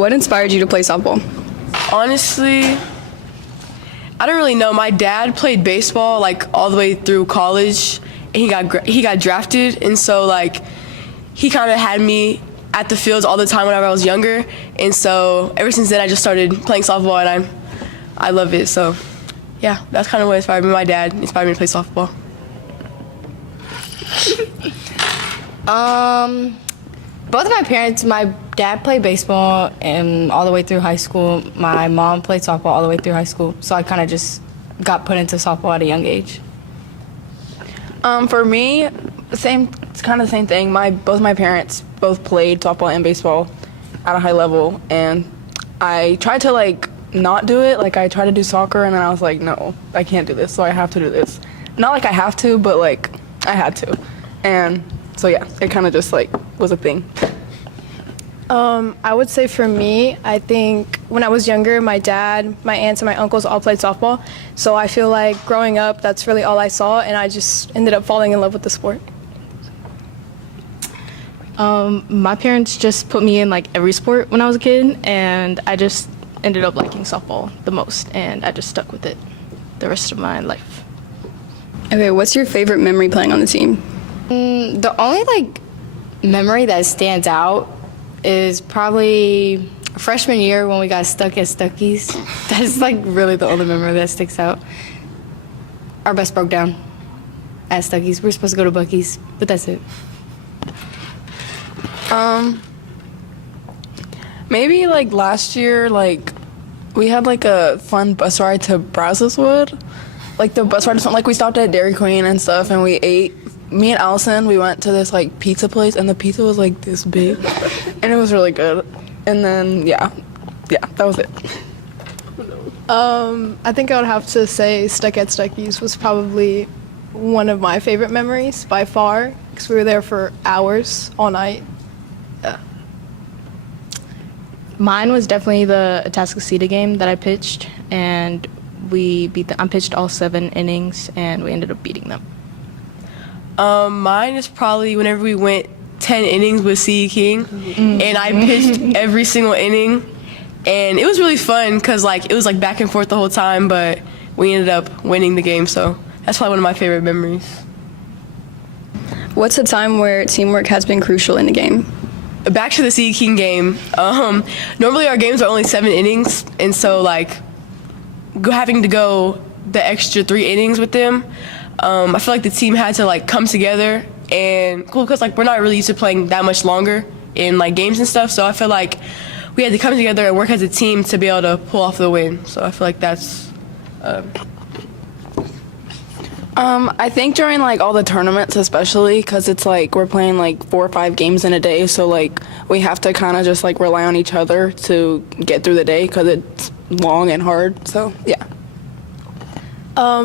What inspired you to play softball? Honestly, I don't really know. My dad played baseball like all the way through college, and he got drafted, and so like he kind of had me at the fields all the time whenever I was younger, and so ever since then I just started playing softball, and I love it. So yeah, that's kind of what inspired me. My dad inspired me to play softball. Both of my parents, my dad played baseball and all the way through high school. My mom played softball all the way through high school. So I kind of just got put into softball at a young age. For me, it's kind of the same thing. Both my parents both played softball and baseball at a high level, and I tried to like not do it. Like I tried to do soccer, and then I was like, no, I can't do this, so I have to do this. Not like I have to, but like I had to, and so yeah, it kind of just like was a thing. I would say for me, I think when I was younger, my dad, my aunts, and my uncles all played softball. So I feel like growing up, that's really all I saw, and I just ended up falling in love with the sport. My parents just put me in like every sport when I was a kid, and I just ended up liking softball the most, and I just stuck with it the rest of my life. Okay, what's your favorite memory playing on the team? The only like memory that stands out is probably freshman year when we got stuck at Stuckey's. That's like really the only memory that sticks out. Our bus broke down at Stuckey's. We were supposed to go to Buc-ee's, but that's it. Maybe like last year, like we had like a fun bus ride to Brazelwood. Like the bus ride was fun. Like we stopped at Dairy Queen and stuff, and we ate. Me and Allison, we went to this like pizza place, and the pizza was like this big, and it was really good. And then yeah, that was it. I think I would have to say Stuck at Stuckey's was probably one of my favorite memories by far, because we were there for hours all night. Mine was definitely the Atascocita game that I pitched, and we beat them. I pitched all 7 innings, and we ended up beating them. Mine is probably whenever we went 10 innings with C.E. King, and I pitched every single inning, and it was really fun because like it was like back and forth the whole time, but we ended up winning the game, so that's probably one of my favorite memories. What's a time where teamwork has been crucial in the game? Back to the C.E. King game. Normally our games are only 7 innings, and so like having to go the extra 3 innings with them, I feel like the team had to like come together, and cool because like we're not really used to playing that much longer in like games and stuff, so I feel like we had to come together and work as a team to be able to pull off the win. So I feel like that's I think during like all the tournaments, especially because it's like we're playing like 4 or 5 games in a day, so like we have to kind of just like rely on each other to get through the day because it's long and hard. So yeah.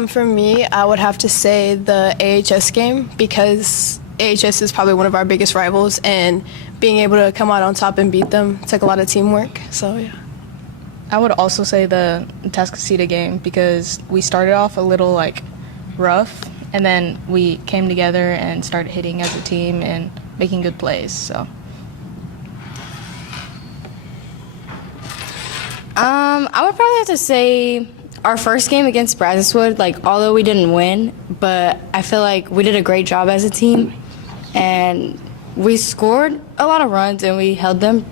For me, I would have to say the AHS game, because AHS is probably one of our biggest rivals, and being able to come out on top and beat them took a lot of teamwork. So yeah. I would also say the Atascocita game, because we started off a little like rough, and then we came together and started hitting as a team and making good plays. So I would probably have to say our first game against Brazelwood, like although we didn't win, but I feel like we did a great job as a team, and we scored a lot of runs and we held them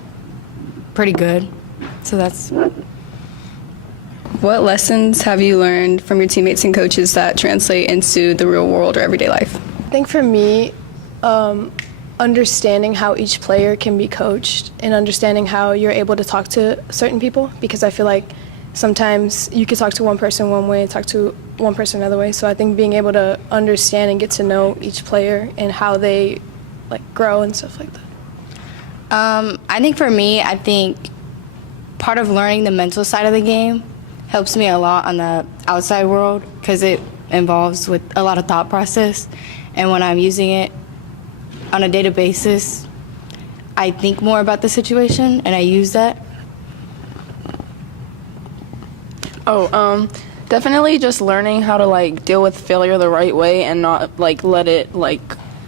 pretty good. So that's. What lessons have you learned from your teammates and coaches that translate into the real world or everyday life? I think for me, understanding how each player can be coached and understanding how you're able to talk to certain people, because I feel like sometimes you could talk to one person one way and talk to one person another way. So I think being able to understand and get to know each player and how they like grow and stuff like that. I think for me, I think part of learning the mental side of the game helps me a lot on the outside world, because it involves with a lot of thought process, and when I'm using it on a daily basis, I think more about the situation and I use that. Definitely just learning how to like deal with failure the right way and not like let it like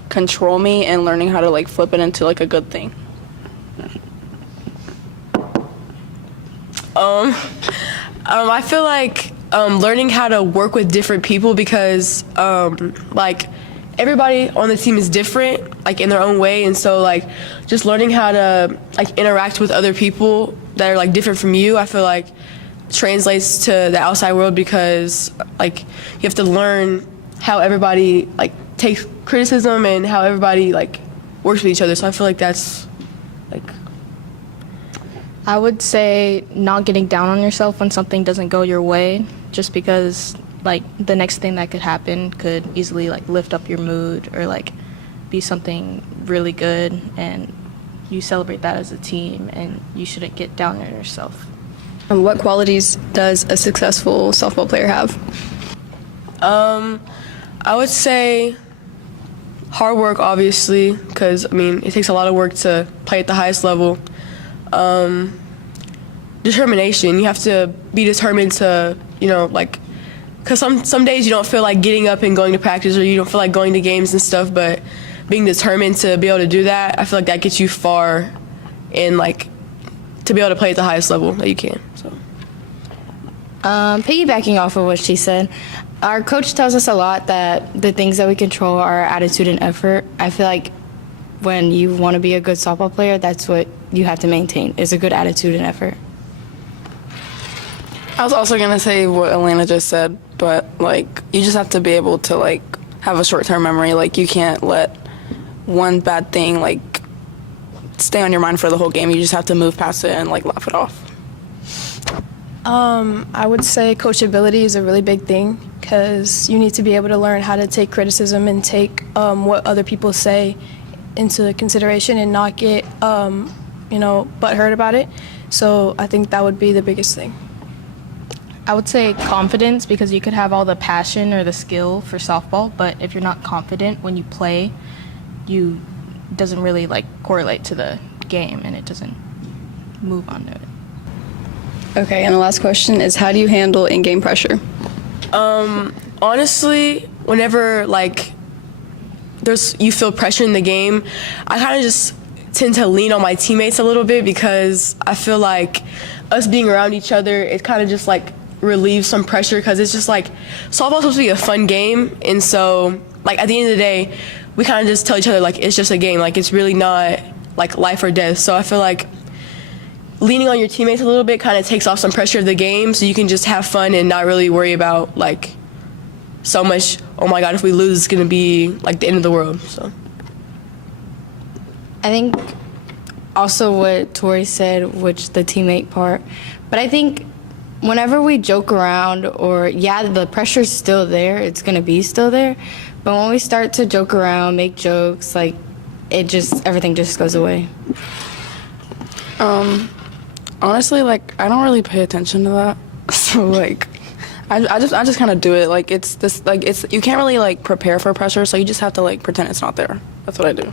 control me, and learning how to like flip it into like a good thing. I feel like learning how to work with different people because like everybody on the team is different, like in their own way, and so like just learning how to like interact with other people that are like different from you, I feel like translates to the outside world because like you have to learn how everybody like takes criticism and how everybody like works with each other. So I feel like that's like. I would say not getting down on yourself when something doesn't go your way, just because like the next thing that could happen could easily like lift up your mood or like be something really good, and you celebrate that as a team and you shouldn't get down on yourself. And what qualities does a successful softball player have? I would say hard work, obviously, because I mean it takes a lot of work to play at the highest level. Determination. You have to be determined to, you know, like, because some days you don't feel like getting up and going to practice, or you don't feel like going to games and stuff, but being determined to be able to do that, I feel like that gets you far in, like, to be able to play at the highest level that you can. So. Piggybacking off of what she said, our coach tells us a lot that the things that we control are attitude and effort. I feel like when you want to be a good softball player, that's what you have to maintain, is a good attitude and effort. I was also gonna say what Elena just said, but like you just have to be able to like have a short-term memory. Like you can't let one bad thing like stay on your mind for the whole game. You just have to move past it and like laugh it off. I would say coachability is a really big thing because you need to be able to learn how to take criticism and take what other people say into consideration and not get butthurt about it. So I think that would be the biggest thing. I would say confidence, because you could have all the passion or the skill for softball, but if you're not confident when you play, it doesn't really like correlate to the game and it doesn't move on to it. Okay, and the last question is, how do you handle in-game pressure? Honestly, whenever like you feel pressure in the game, I kind of just tend to lean on my teammates a little bit because I feel like us being around each other, it kind of just like relieves some pressure because it's just like softball's supposed to be a fun game, and so like at the end of the day, we kind of just tell each other like it's just a game, like it's really not like life or death. So I feel like leaning on your teammates a little bit kind of takes off some pressure of the game, so you can just have fun and not really worry about like so much, oh my god, if we lose it's gonna be like the end of the world. So I think also what Tori said, which the teammate part, but I think whenever we joke around, or the pressure's still there, it's gonna be still there, but when we start to joke around, make jokes, like everything just goes away. Honestly, like I don't really pay attention to that. So like I just kind of do it. Like it's this, like you can't really like prepare for pressure, so you just have to like pretend it's not there. That's what I do.